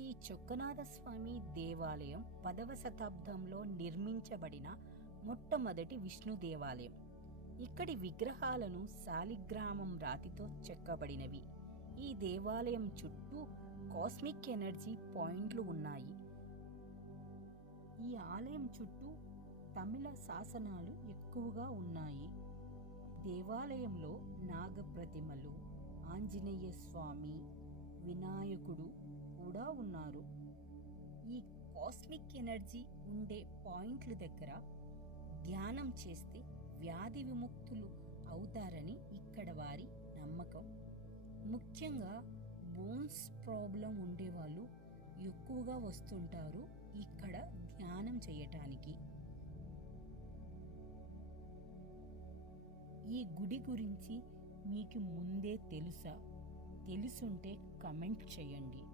శ్రీ చొక్కనాథ స్వామి దేవాలయం 10వ శతాబ్దంలో నిర్మించబడిన మొట్టమొదటి విష్ణు దేవాలయం. ఇక్కడి విగ్రహాలను శాలిగ్రామం రాతితో చెక్కబడినవి. ఈ దేవాలయం చుట్టూ కాస్మిక్ ఎనర్జీ పాయింట్లు ఉన్నాయి. ఈ ఆలయం చుట్టూ తమిళ శాసనాలు ఎక్కువగా ఉన్నాయి. దేవాలయంలో నాగప్రతిమలు, ఆంజనేయ స్వామి, వినాయకుడు కూడా ఉన్నారు. ఈ కాస్మిక్ ఎనర్జీ ఉండే పాయింట్ల దగ్గర ధ్యానం చేస్తే వ్యాధి విముక్తులు అవుతారని ఇక్కడ వారి నమ్మకం. ముఖ్యంగా బోన్స్ ప్రాబ్లం ఉండేవాళ్ళు ఎక్కువగా వస్తుంటారు ఇక్కడ ధ్యానం చేయటానికి. ఈ గుడి గురించి మీకు ముందే తెలుసా? తెలుసుంటే కమెంట్ చేయండి.